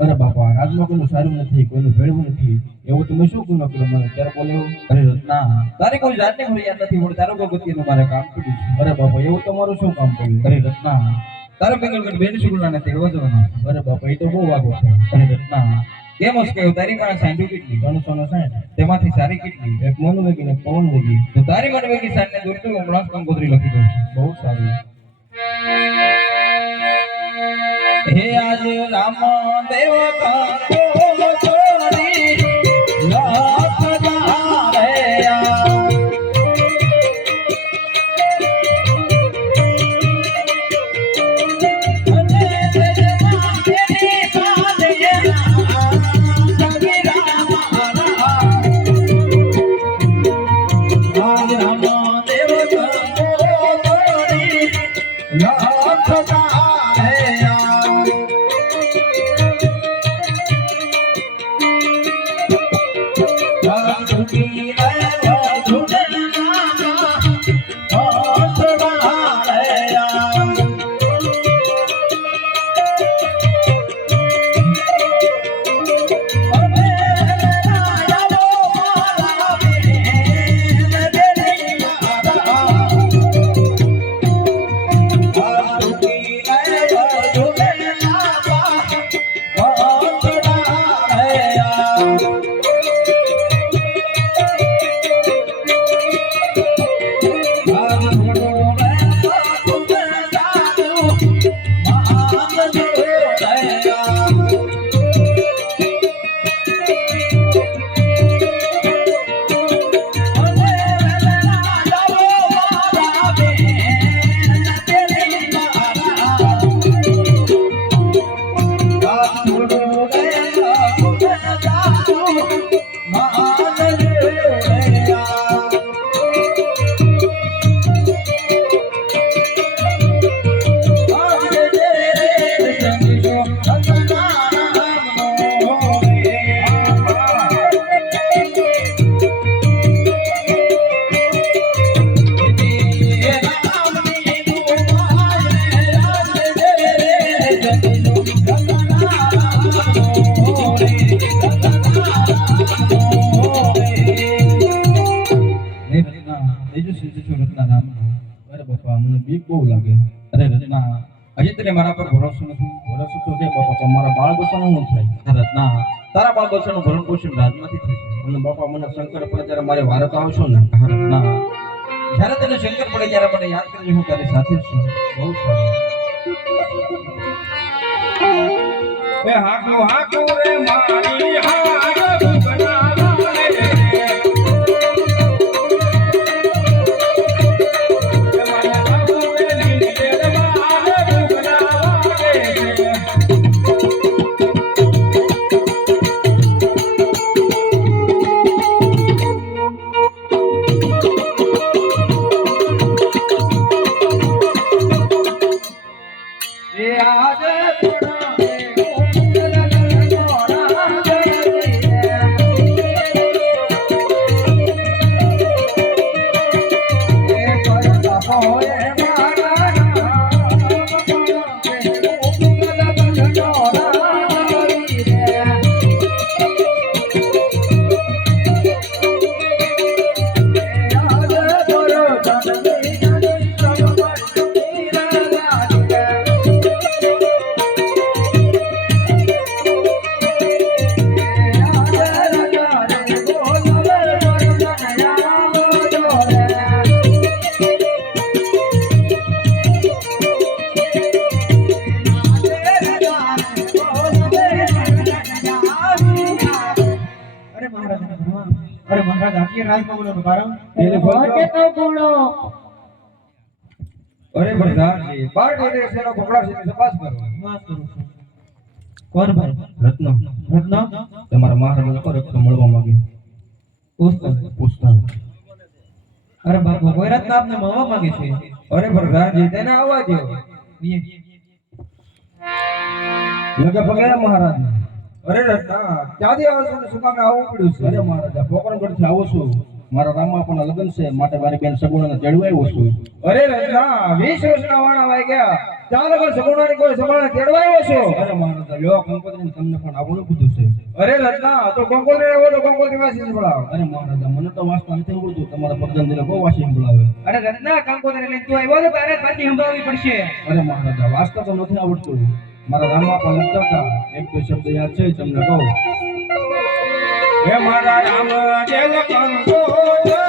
અરે બાપા રાજમાં કોઈનું સારું નથી, કોઈનું ભેળવું નથી. એવું તમે શું ગુનો કર્યો? મને ત્યારે બોલ્યો અરે રત્ના તારે કોઈ જાતની યાદ નથી પણ તારું કોઈ ગતિનું મારે કામ કર્યું છે. અરે બાપા, એવું તમારું શું કામ કર્યું અરે રત્ના, તારે બેંગલ બેન સુગુલા નથી વજવાનો અરે બાપા, એ તો બહુ વાગો છે. અરે રત્ના, કેમ જ કહ્યું તારી પાસે સાંજુ કેટલી? ત્રણસો ને સાઠ. તેમાંથી સારી કેટલી? એક મન વેગી ને પવન વેગી. તો તારી મન વેગી સાઠ ને તો હમણાં કંકોત્રી લખી દઉં છું. બહુ સારું. હે રામ દેવ મને બીક બહુ લાગે. અરે રત્ના હજી તને મારા પર ભરોસો નથી? ભરોસો તો છે બાપા તમારા બાળ બચ્ચાનું ન થાય. રચના તારા બાળ બચ્ચાનું ભરણ પોષણ રાજમાંથી થશે અને બાપા મને શંકર પડે ત્યારે મારે વારત આવશો ને? હા, રત્ના જ્યારે તને શંકર પડે ત્યારે મને યાદ કરજે હું તારી સાથે છું. બહુ સારું. હાકુ હાકુ રે મારી હાર. કરતા હોય મહારાજ આખી કારણ એટલે બોલજો. અરે પ્રધાનજી બાર ડેરે શેનો કપડા છે તપાસ કરો. કોણ ભાઈ રત્ન. રત્ન? તમારા મહારાજ પર રત્ન મળવા માંગે પૂછતા પૂછતા અરે બાપુ કોઈ રત્ન આપને મળવા માંગે છે? અરે પ્રધાનજી તેને આવવા દો લગે પગે મહારાજ અરે રત્ના અરે મહારાજા પોકરણગઢ આવું છું. મારા પણ લગ્ન છે મારી અરે અરે મહારાજા, લ્યો કંકોત્રી તમને પણ આવડું બધું છે. અરે રત્ના તો કંકોત્રી સંભળાવો. અરે મહારાજા, મને તો વાંચતા નથી આવડતું તમારા પ્રધાનજીને બહુ વાસી બોલાવે અરે રત્ના કંકોત્રી લઈને તું આવ્યો પડશે. અરે મહારાજા વાંચતા તો નથી આવડતું. મારા રામા પણ લખતા હતા. એક બે શબ્દ યાદ છે, તમને કહું. હે મારા રામ, જે કંકોત્રી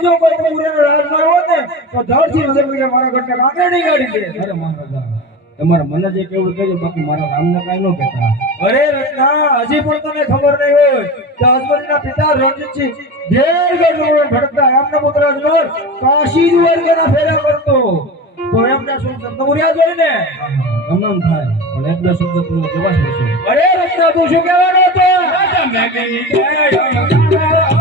બાકી જો કોઈ પૂરેનો રાજ હોત ને તો ધડથી નજર પડી મારા ઘરને કાંકરે નહીં કાઢી દે. અરે મહારાજા તમારે મને જે કેવું કહેજો બાકી મારા રામને કાંઈ ન કહેતા. અરે રત્ના હજી પણ તને ખબર નહીં હોય કે અજમલના પિતા રણજીતસિંહ ઘેર ઘેર દોડે ભટકતા એમના પુત્ર અજમલ કાશી દ્વારકાના ફેરા કરતો. તો એમના શું શબ્દ મુર્યા જોઈ ને. ગમન થાય પણ એટલા શબ્દ તું જવા છે. અરે રત્ના તું શું કહેવાનો હતો? અરે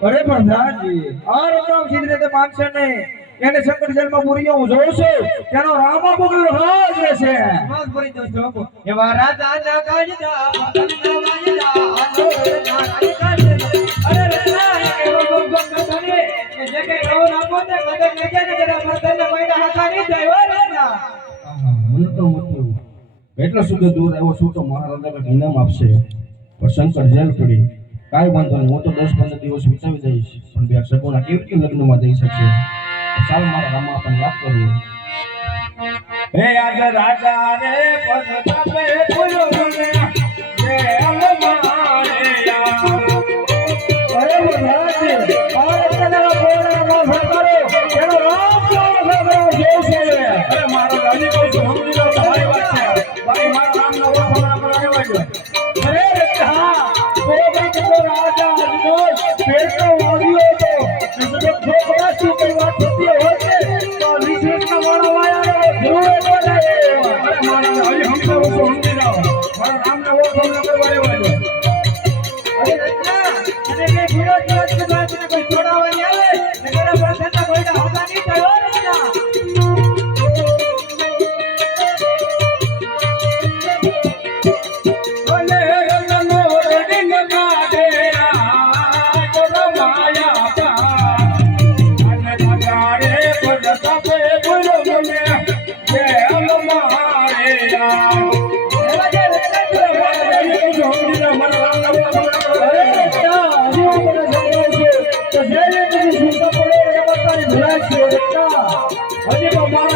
અરે પણ માનશે નહીં. એને શંકર જન્મ પૂરીઓ હું જોઉં છું. તેનો રામા બગલ રોજ રહેશે. બસ પૂરી દઉં છું એવા એટલો સુધી દૂર એવો શું તો મારા અંદર ઇનામ આપશે. પણ શંકર જેલ પડી. કાંઈ વાંધો નહીં, હું તો દસ પંદર દિવસ વિતાવી દઈશ. પણ બે સગોના કેવી રીતે લગ્નમાં જઈ શકશે? ચાલ મારા રામા પણ યાદ કરું હે આજ રાજા રે પદ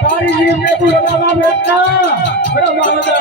તારી જીવ ને તું રવા માં બેઠા.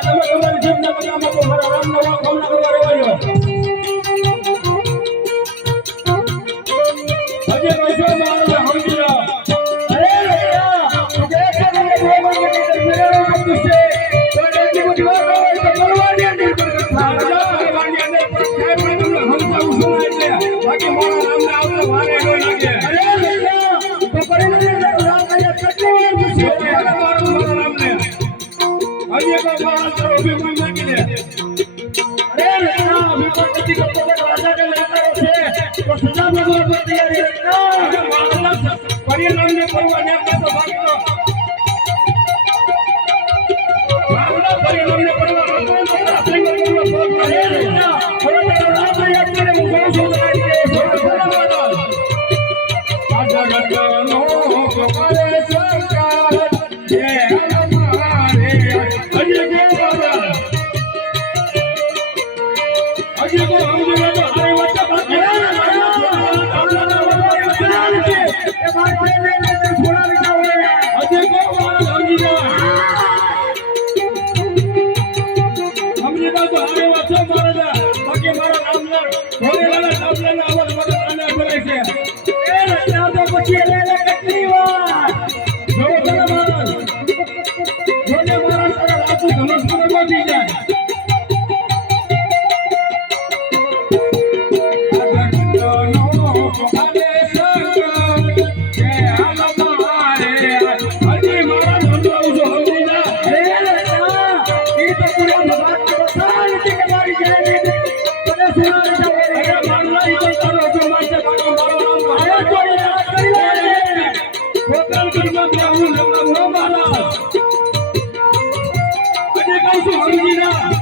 અરે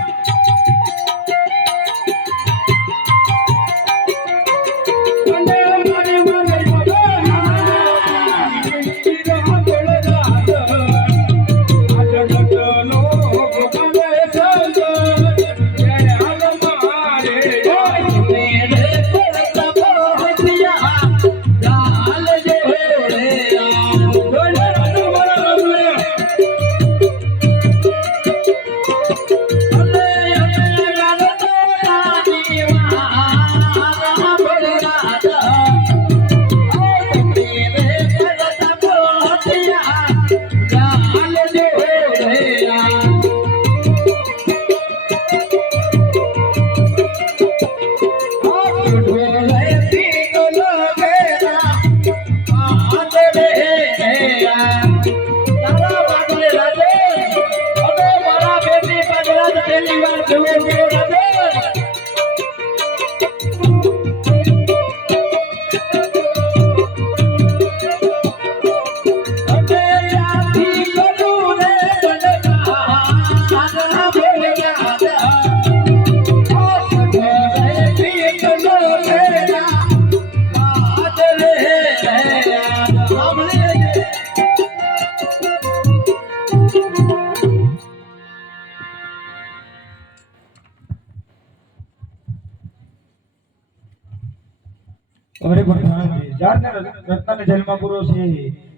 જેલમાં પૂરો છે.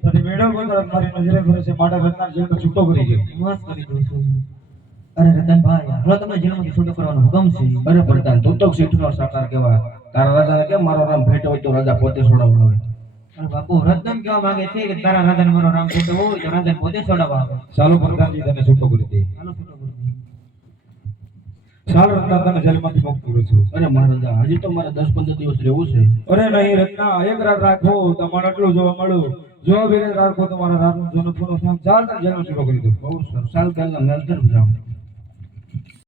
તને મેળો બંધ મારી નજરે ફરે છે. માટે રત્ના જેલનો છૂટો કરી દે. માફ કરી દઉં છું. અરે રતનભાઈ હવે તમને જેલમાંથી છૂટો કરવાનો હુકમ છે. અરે પ્રધાન તું તો સીટનો સાકાર કેવા તારા રાજાને કેમ મારો નામ ભેટ હોય તો રાજા પોતે છોડાવવાનો હોય? અરે બાપુ રતન કેવા માંગે છે કે તારા રાજાને મારો નામ ભેટ હોય તો રાજા પોતે છોડાવવા આવે ચાલો પ્રધાનજી તને છૂટો કરી દે. ચાલો છૂટો. ચાલ રત્ના તને જેલમાંથી મુક્ત કરું છું. અરે મહારાજા હજી તો મારે દસ પંદર દિવસ રહેવું છે. અરે નહીં રત્ના એક રાત રાખો તમારે આટલું જોવા મળ્યું. જો બે રાત રાખો તમારા રાતનું જન્મ પૂરો થાય ચાલ તને છૂટો કરી દો બહુ સર સાલ કાલના નર્ધન જાઉં